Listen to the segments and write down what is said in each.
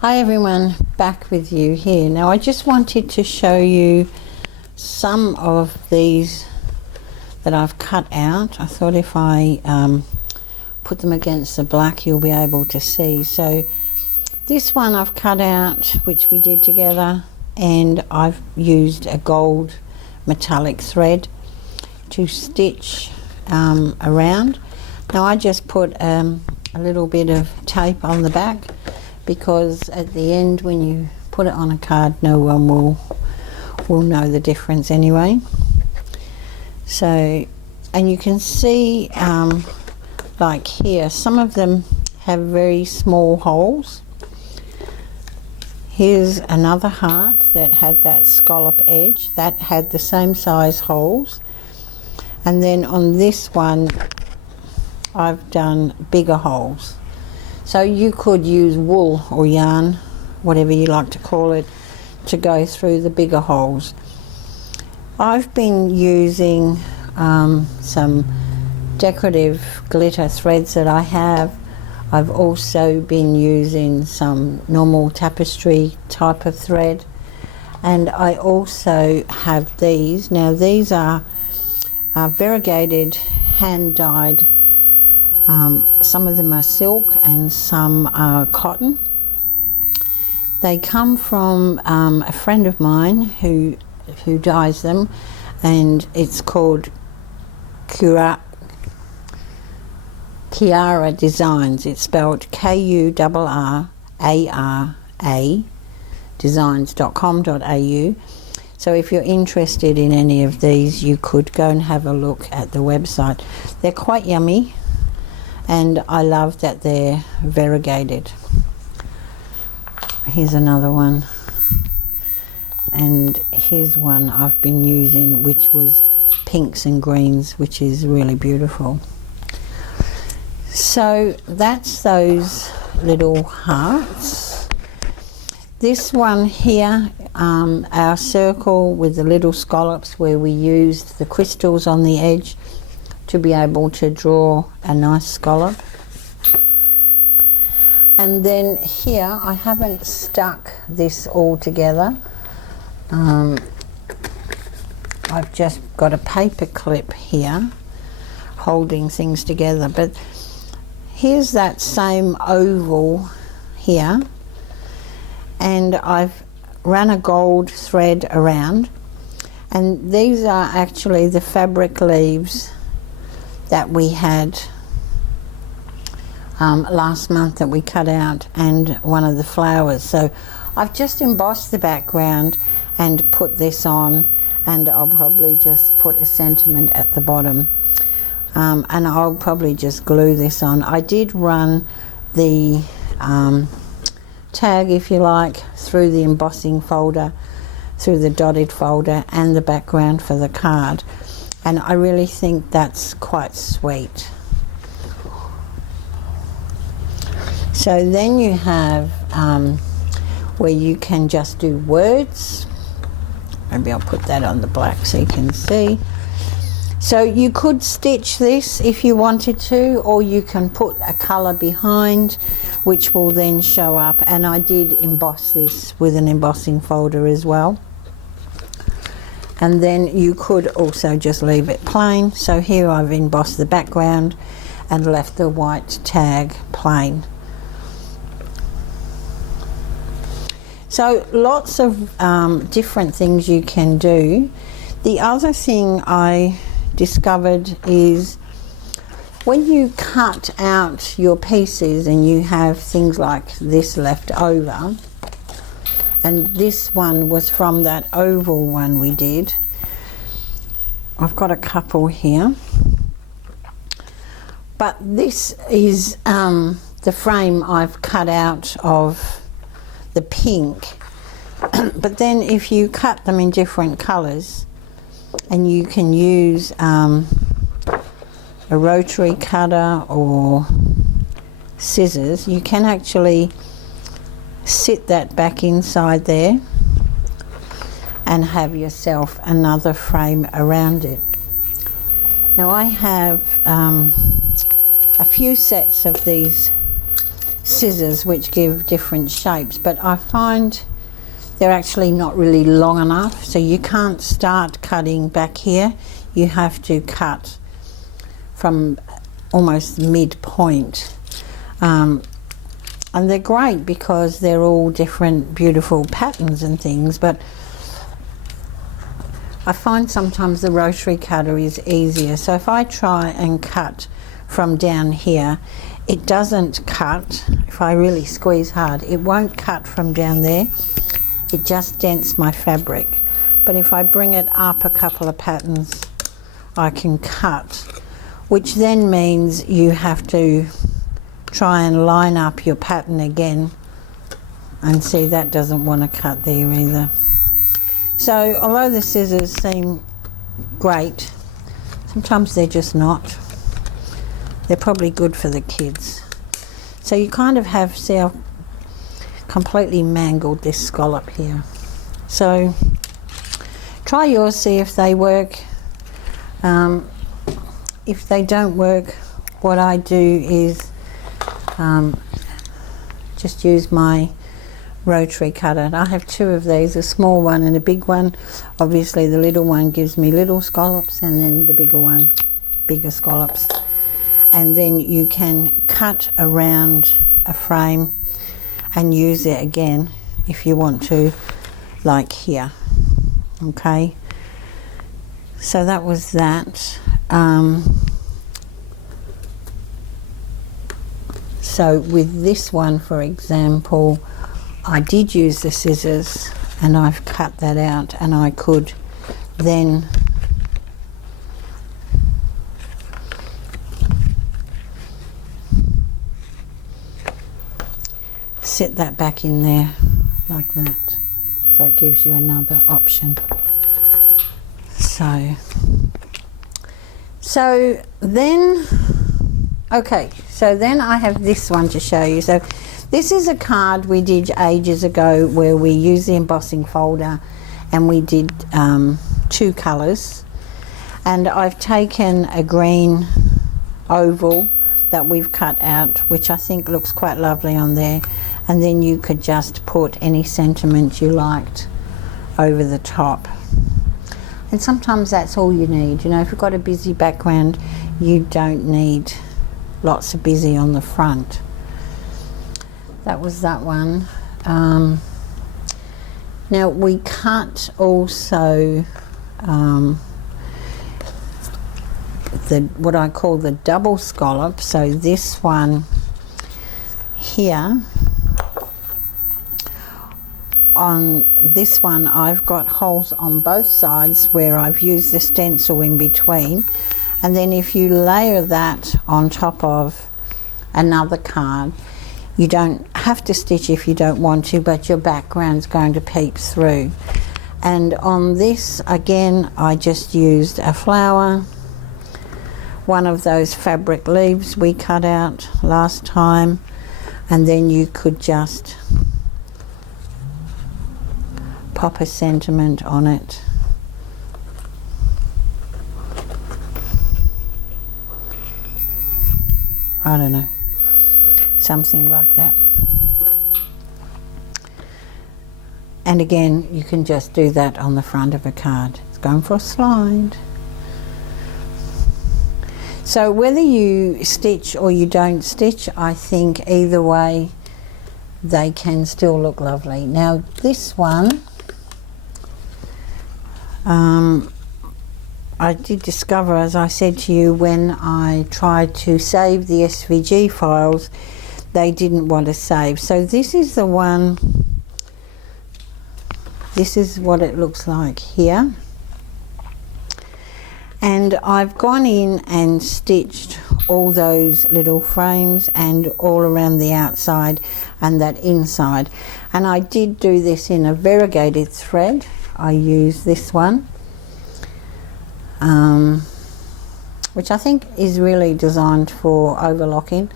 Hi everyone, back with you here. Now I just wanted to show you some of these that I've cut out. I thought if I put them against the black you'll be able to see. So this one I've cut out, which we did together, and I've used a gold metallic thread to stitch around. Now I just put a little bit of tape on the back, because at the end when you put it on a card no one will know the difference anyway. So, and you can see like here, some of them have very small holes. Here's another heart that had that scallop edge that had the same size holes, and then on this one I've done bigger holes. So you could use wool or yarn, whatever you like to call it, to go through the bigger holes. I've been using some decorative glitter threads that I have. I've also been using some normal tapestry type of thread, and I also have these. Now these are variegated hand dyed. Some of them are silk and some are cotton. They come from a friend of mine who dyes them, and it's called Kiara Designs. It's spelled Kurrara designs.com.au. So if you're interested in any of these, you could go and have a look at the website. They're quite yummy, and I love that they're variegated. Here's another one, and here's one I've been using, which was pinks and greens, which is really beautiful. So that's those little hearts. This one here, our circle with the little scallops, where we used the crystals on the edge to be able to draw a nice scallop. And then here I haven't stuck this all together. I've just got a paper clip here holding things together, but here's that same oval here, and I've run a gold thread around, and these are actually the fabric leaves that we had last month that we cut out, and one of the flowers. So I've just embossed the background and put this on, and I'll probably just put a sentiment at the bottom, and I'll probably just glue this on. I did run the tag, if you like, through the embossing folder, through the dotted folder, and the background for the card, and I really think that's quite sweet. So then you have where you can just do words. Maybe I'll put that on the black so you can see. So you could stitch this if you wanted to, or you can put a colour behind which will then show up, and I did emboss this with an embossing folder as well. And then you could also just leave it plain. So here I've embossed the background and left the white tag plain. So lots of different things you can do. The other thing I discovered is when you cut out your pieces and you have things like this left over, and this one was from that oval one we did. I've got a couple here, but this is the frame I've cut out of the pink. But then if you cut them in different colours, and you can use a rotary cutter or scissors, you can actually sit that back inside there and have yourself another frame around it. Now I have a few sets of these scissors which give different shapes, but I find they're actually not really long enough, so you can't start cutting back here. You have to cut from almost midpoint. And they're great because they're all different beautiful patterns and things, but I find sometimes the rotary cutter is easier. So if I try and cut from down here, it doesn't cut. If I really squeeze hard, it won't cut from down there. It just dents my fabric. But if I bring it up a couple of patterns, I can cut, which then means you have to try and line up your pattern again, and see, that doesn't want to cut there either. So although the scissors seem great, sometimes they're just not. They're probably good for the kids. So you kind of have, see, I've completely mangled this scallop here. So try yours, see if they work. If they don't work, what I do is just use my rotary cutter. I have two of these, a small one and a big one. Obviously the little one gives me little scallops, and then the bigger one, bigger scallops. And then you can cut around a frame and use it again if you want to, like here. Okay, so that was that. So with this one, for example, I did use the scissors and I've cut that out, and I could then set that back in there like that. So it gives you another option. So then, okay, so then I have this one to show you. So this is a card we did ages ago where we used the embossing folder and we did two colours, and I've taken a green oval that we've cut out, which I think looks quite lovely on there, and then you could just put any sentiment you liked over the top. And sometimes that's all you need, you know, if you've got a busy background, you don't need lots of busy on the front. That was that one. Now we cut also what I call the double scallop. So this one here, on this one I've got holes on both sides where I've used the stencil in between, and then if you layer that on top of another card, you don't have to stitch if you don't want to, but your background's going to peep through. And on this again, I just used a flower, one of those fabric leaves we cut out last time, and then you could just pop a sentiment on it. I don't know, something like that. And again, you can just do that on the front of a card. It's going for a slide. So whether you stitch or you don't stitch, I think either way they can still look lovely. Now this one, I did discover, as I said to you, when I tried to save the SVG files, they didn't want to save. So this is the one, this is what it looks like here. And I've gone in and stitched all those little frames and all around the outside and that inside. And I did do this in a variegated thread. I use this one, which I think is really designed for overlocking,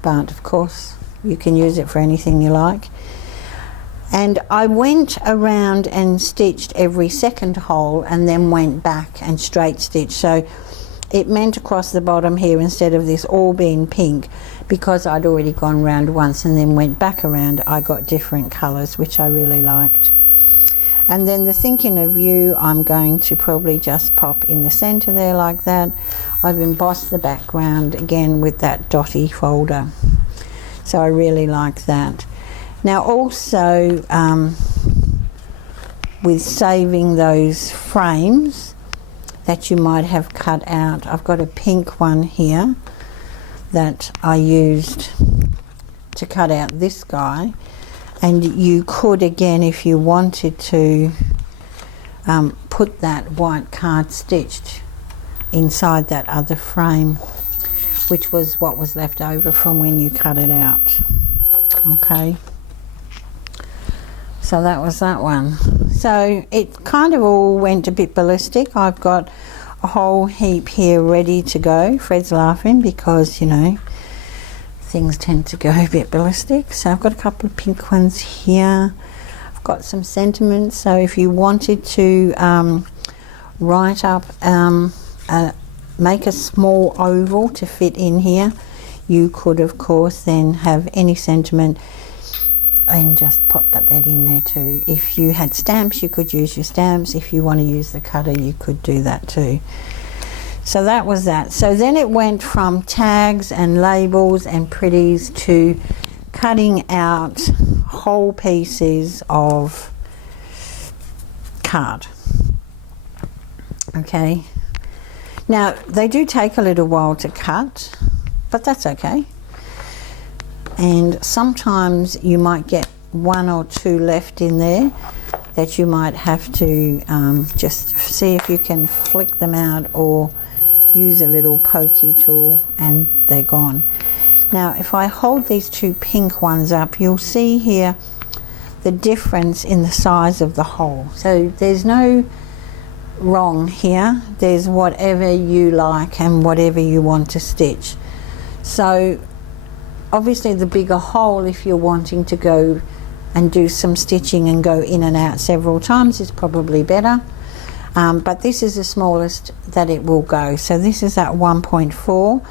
but of course you can use it for anything you like. And I went around and stitched every second hole and then went back and straight stitched. So it meant across the bottom here instead of this all being pink, because I'd already gone round once and then went back around, I got different colours, which I really liked. And then the Thinking of You, I'm going to probably just pop in the centre there like that. I've embossed the background again with that dotty folder. So I really like that. Now also, with saving those frames that you might have cut out, I've got a pink one here that I used to cut out this guy. And you could, again, if you wanted to, put that white card stitched inside that other frame, which was what was left over from when you cut it out. Okay, so that was that one. So it kind of all went a bit ballistic. I've got a whole heap here ready to go. Fred's laughing because, you know, things tend to go a bit ballistic. So I've got a couple of pink ones here. I've got some sentiments, so if you wanted to write up, make a small oval to fit in here, you could of course then have any sentiment and just pop that in there too. If you had stamps, you could use your stamps. If you want to use the cutter, you could do that too. So that was that. So then it went from tags and labels and pretties to cutting out whole pieces of card. Okay. Now they do take a little while to cut, but that's okay. And sometimes you might get one or two left in there that you might have to just see if you can flick them out or use a little pokey tool and they're gone. Now if I hold these two pink ones up, you'll see here the difference in the size of the hole. So there's no wrong here, there's whatever you like and whatever you want to stitch. So obviously the bigger hole, if you're wanting to go and do some stitching and go in and out several times, is probably better. But this is the smallest that it will go. So this is at 1.4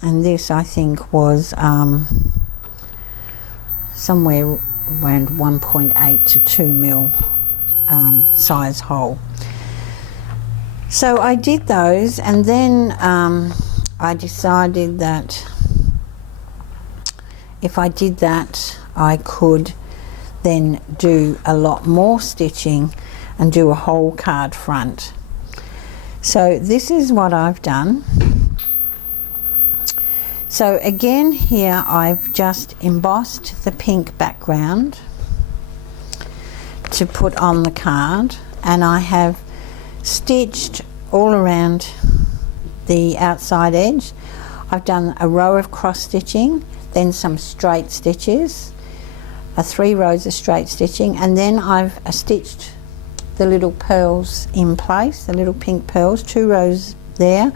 and this I think was somewhere around 1.8 to 2 mil size hole. So I did those, and then I decided that if I did that I could then do a lot more stitching and do a whole card front. So this is what I've done. So again here I've just embossed the pink background to put on the card, and I have stitched all around the outside edge. I've done a row of cross stitching, then some straight stitches, 3 rows of straight stitching, and then I've stitched the little pearls in place, the little pink pearls, 2 rows there.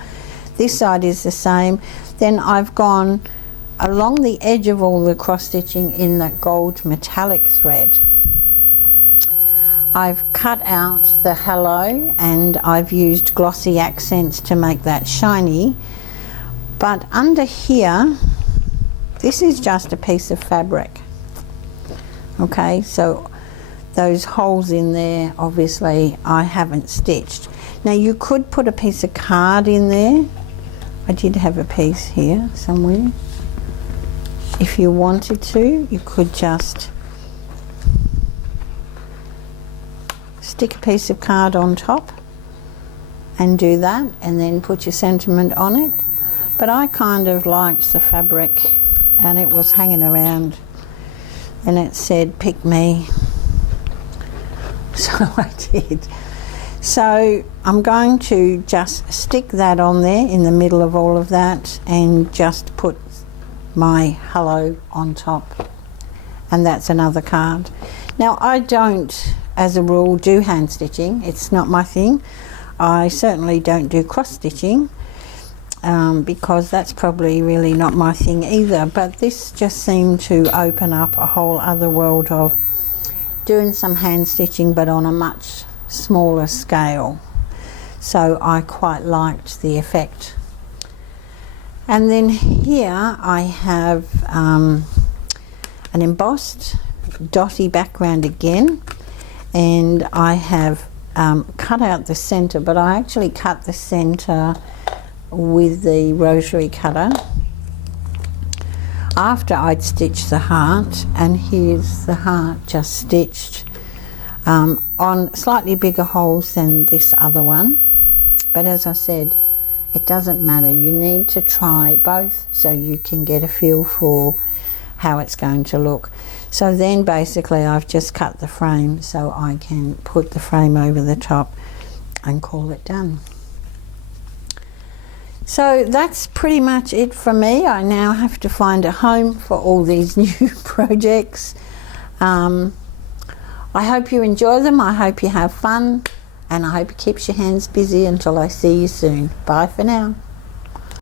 This side is the same. Then I've gone along the edge of all the cross stitching in that gold metallic thread. I've cut out the hello and I've used glossy accents to make that shiny, but under here this is just a piece of fabric. Okay, so those holes in there obviously I haven't stitched. Now you could put a piece of card in there. I did have a piece here somewhere. If you wanted to, you could just stick a piece of card on top and do that, and then put your sentiment on it. But I kind of liked the fabric, and it was hanging around and it said pick me, so I did. So I'm going to just stick that on there in the middle of all of that and just put my hello on top, and that's another card. Now I don't, as a rule, do hand stitching. It's not my thing. I certainly don't do cross stitching because that's probably really not my thing either, but this just seemed to open up a whole other world of doing some hand stitching but on a much smaller scale. so I quite liked the effect. And then here I have an embossed dotty background again, and I have cut out the centre, but I actually cut the centre with the rosary cutter after I'd stitched the heart, and here's the heart just stitched on slightly bigger holes than this other one. But as I said, it doesn't matter. You need to try both so you can get a feel for how it's going to look. So then basically I've just cut the frame so I can put the frame over the top and call it done. So that's pretty much it for me. I now have to find a home for all these new projects. I hope you enjoy them. I hope you have fun. And I hope it keeps your hands busy until I see you soon. Bye for now.